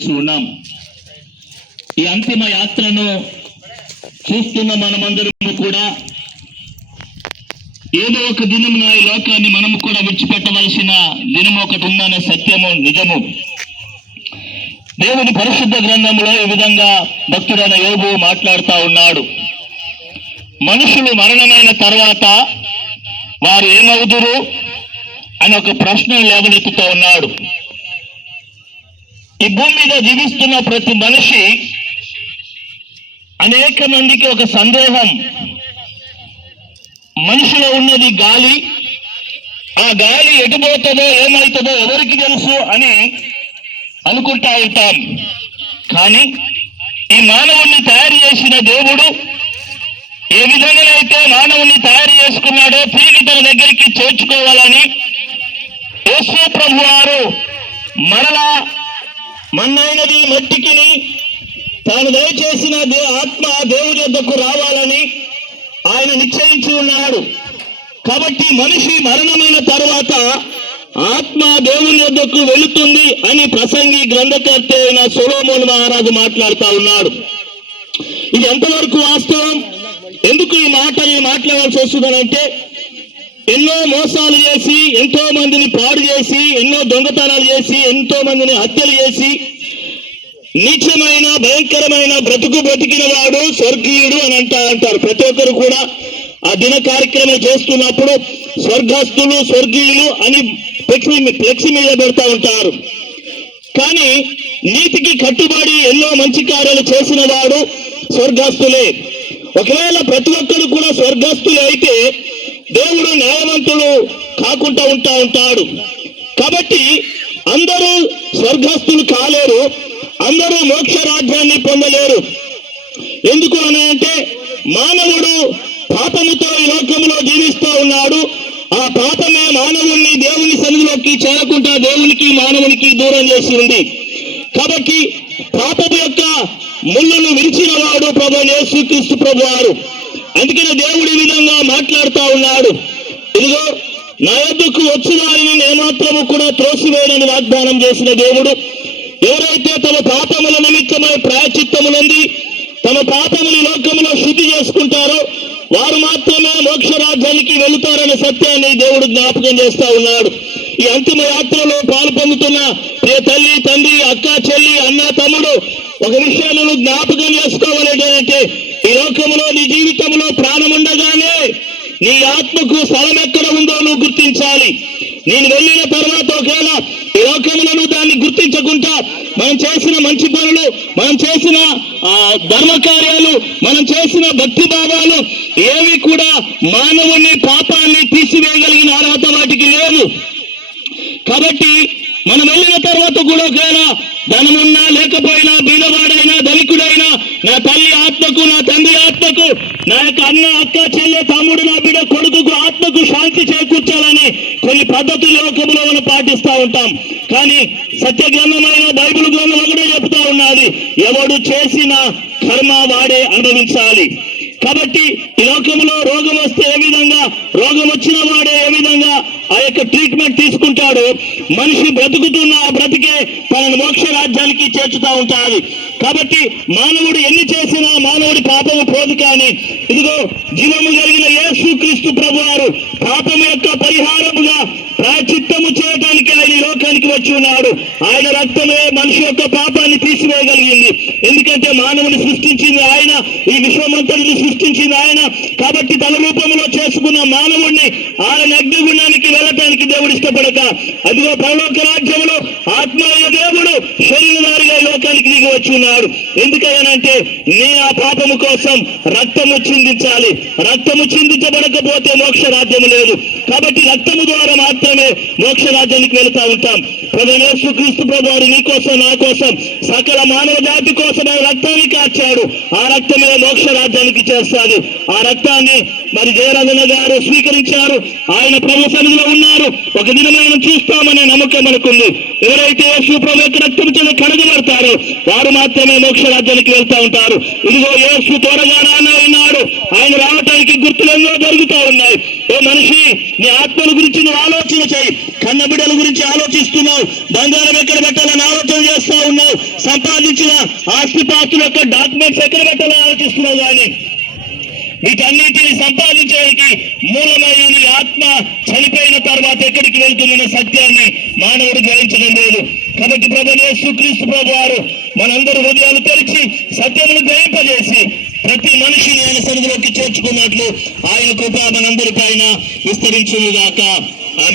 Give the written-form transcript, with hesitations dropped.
ఉన్నాం. ఈ అంతిమ యాత్రను చూస్తున్న మనమందరము కూడా ఏదో ఒక దినమున ఈ లోకాన్ని మనము కూడా విడిచిపెట్టవలసిన దినం ఒకటి ఉందనే సత్యము నిజము. దేవుని పరిశుద్ధ గ్రంథంలో ఈ విధంగా భక్తుడైన యోబు మాట్లాడుతూ ఉన్నాడు. మనుషులు మరణమైన తర్వాత వారు ఏమవుదురు అని ఒక ప్రశ్న లేవనెత్తుతూ ఉన్నాడు. ఈ భూమి మీద జీవిస్తున్న ప్రతి మనిషి అనేక మందికి ఒక సందేహం, మనిషిలో ఉన్నది గాలి, ఆ గాలి ఎటుపోతుందో ఏమవుతుందో ఎవరికి తెలుసు అని అనుకుంటా ఉంటాం. కానీ ఈ మానవుణ్ణి తయారు చేసిన దేవుడు ఏ విధంగానైతే మానవుణ్ణి తయారు చేసుకున్నాడో తిరిగి తన దగ్గరికి చేర్చుకోవాలని యేసు ప్రభువారు మరలా మన్నైనది మట్టికిని తాను దయచేసిన ఆత్మ దేవుడి వద్దకు రావాలని ఆయన నిశ్చయించి ఉన్నాడు. కాబట్టి మనిషి మరణమైన తర్వాత ఆత్మ దేవుని వద్దకు వెళుతుంది అని ప్రసంగి గ్రంథకర్త అయిన సొలొమోను మహారాజు మాట్లాడుతూ ఉన్నాడు. ఇది ఎంతవరకు వాస్తవం? ఎందుకు ఈ మాట నేను మాట్లాడాల్సి వస్తుందనంటే, ఎన్నో మోసాలు చేసి, ఎంతో మందిని పాడు చేసి, ఎన్నో దొంగతనాలు చేసి, ఎంతో మందిని హత్యలు చేసి, నీచమైన భయంకరమైన బ్రతుకు బ్రతికిన వాడు స్వర్గీయుడు అని అంటారు. ప్రతి ఒక్కరు కూడా ఆ దిన కార్యక్రమం చేస్తున్నప్పుడు స్వర్గస్థులు స్వర్గీయులు అని ఫ్లెక్సీ మీద పెడతా ఉంటారు. కానీ నీతికి కట్టుబడి ఎన్నో మంచి కార్యాలు చేసిన వాడు స్వర్గస్థులే. ఒకవేళ ప్రతి ఒక్కరు కూడా స్వర్గస్థులే అయితే దేవుడు న్యాయవంతుడు కాకుండా ఉంటాడు. కాబట్టి అందరూ స్వర్గస్థులు కాలేరు, అందరూ మోక్ష రాజ్యాన్ని పొందలేరు. ఎందుకు అని అంటే, మానవుడు పాపముతో ఈ లోకంలో జీవిస్తూ ఉన్నాడు. ఆ పాపమే మానవుణ్ణి దేవుని సన్నిధిలోకి చేరకుండా దేవునికి మానవునికి దూరం చేసి ఉంది. కాబట్టి పాపము యొక్క ముళ్ళను విరిచిన వాడు ప్రభు యేసుక్రీస్తు ప్రభువారు. అందుకనే దేవుడు ఈ విధంగా మాట్లాడుతూ ఉన్నాడు. ఇదిగో నా యొద్దకు వచ్చిన వారిని ఏమాత్రము కూడా త్రోసివేయనని వాగ్దానం చేసిన దేవుడు, ఎవరైతే తమ పాపముల నిమిత్తమై ప్రాయశ్చిత్తములంది తమ పాపముని లోకములో శుద్ధి చేసుకుంటారో వారు మాత్రమే మోక్ష రాజ్యానికి వెళుతారనే సత్యాన్ని దేవుడు జ్ఞాపకం చేస్తా ఉన్నాడు. ఈ అంతిమ యాత్రలో పాలు పొందుతున్న ప్రియ తల్లి, తండ్రి, అక్క, చెల్లి, అన్న, తమ్ముడు, ఒక విషయాన్ని జ్ఞాపకం చేసుకోవాలంటే, ఈ లోకంలో నీ జీవితంలో ప్రాణం ఉండగానే నీ ఆత్మకు స్థలం ఎక్కడ ఉందో నువ్వు గుర్తించాలి. నేను వెళ్ళిన తర్వాత ఒకవేళ ఈ లోకంలో నువ్వు దాన్ని గుర్తించకుండా మనం చేసిన మంచి పనులు, మనం చేసిన ధర్మకార్యాలు, మనం చేసిన భక్తి భావాలు ఏవి కూడా మానవుని పాపాన్ని తీసివేయగలిగిన అర్హత వాటికి లేదు. కాబట్టి మనం వెళ్ళిన తర్వాత కూడా ఒకవేళ ధనమున్నా లేకపోయినా, బీదవాడైనా ధనికుడైనా, నా తల్లి ఆత్మకు, నా తండ్రి ఆత్మకు, నా యొక్క అన్న, అక్క, చెల్లె, తమ్ముడు, నా బిడ్డ, కొడుకుకు ఆత్మకు శాంతి చేకూర్చాలని కొన్ని పద్ధతులు లోకంలో మనం పాటిస్తూ ఉంటాం. కానీ సత్య గ్రంథమైన బైబిల్ గ్రంథం ఒకటే చెప్తా ఉన్నది, ఎవడు చేసిన కర్మ వాడే అనుభవించాలి. కాబట్టి ఈ లోకంలో రోగం వస్తే ఏ విధంగా, రోగం వచ్చిన వాడే ఏ విధంగా ఆ యొక్క ట్రీట్మెంట్ తీసుకుంటాడు, మనిషి బ్రతుకుతున్న ఆ బ్రతికే తనను మోక్ష రాజ్యానికి చేర్చుతూ ఉంటాడు. కాబట్టి మానవుడు ఎన్ని చేసినా మానవుడి పాపము పోదు. కానీ ఇదిగో జీవము కలిగిన యేసుక్రీస్తు ప్రభువారు పాపము యొక్క పరిహారముగా ప్రాయశ్చిత్తము చేయడానికి ఆయన ఈ లోకానికి వచ్చి ఉన్నాడు. ఆయన రక్తమే మనిషి యొక్క పాపాన్ని తీసివేయగలిగింది. ఎందుకంటే మానవుని సృష్టించింది ఆయన, ఈ విశ్వమంతటిని సృష్టించింది ఆయన. కాబట్టి తన రూపంలో చేసుకున్న మానవుణ్ణి ఆయన అగ్నిగుండానికి వెళ్ళటానికి దేవుడు ఇష్టపడక, అదిగో పరలోక రాజ్యంలో ఆత్మీయ దేవుడు శరీరధారిగా లోకానికి దిగి వచ్చి ఉన్నాడు. ఎందుకనంటే నీ ఆ పాపము కోసం రక్తము చిందించాలి. రక్తము చిందించబడకపోతే మోక్ష రాజ్యము లేదు. కాబట్టి రక్తము ద్వారా మాత్రమే మోక్ష రాజ్యానికి వెళుతూ ఉంటాం. ప్రభు యేసుక్రీస్తు ప్రభువారు నీ కోసం, నా కోసం, సకల మానవ జాతి కోసం ఆయన రక్తాన్ని కార్చాడు. ఆ రక్తమే మోక్ష రాజ్యానికి చేస్తాడు. ఆ రక్తాన్ని మరి జయరాధన గారు స్వీకరించారు. ఆయన ప్రభు సన్నిధిలో ఉన్నారు. ఒక దినమైన చూస్తామనే నమ్మకం మనకుంది. ఎవరైతే యేసు ప్రభు యొక్క రక్తం చేత కడగబడతారో వారు వారు మాత్రమే మోక్ష రాజ్యానికి వెళ్తా ఉంటారు. ఇదిగో యేసు త్వరగా ఉన్నాడు. ఆయన రావటానికి గుర్తులెన్నో జరుగుతూ ఉన్నాయి. ఓ మనిషి, నీ ఆత్మల గురించి నువ్వు ఆలోచన చేయి. కన్న బిడ్డల గురించి ఆలోచిస్తున్నావు, బంగారం ఎక్కడ పెట్టాలని ఆలోచన చేస్తా ఉన్నావు, సంపాదించిన ఆస్తిపాస్తుల యొక్క డాక్యుమెంట్స్ ఎక్కడ పెట్టాలని ఆలోచిస్తున్నావు. కానీ వీటన్నిటిని సంపాదించడానికి మూలమైన నీ ఆత్మ చనిపోయిన తర్వాత ఎక్కడికి వెళ్తుందన్న సత్యాన్ని మానవుడు గ్రహించడం లేదు. కాబట్టి ప్రభువైన యేసుక్రీస్తు ప్రభు వారు మనందరూ హృదయాలు తెరిచి సత్యమును గ్రహింపజేసి ప్రతి మనిషిని ఆయన సన్నిధిలోకి చేర్చుకున్నట్లు ఆయన కృప మనందరి పైన విస్తరించునుగాక. ఆమేన్.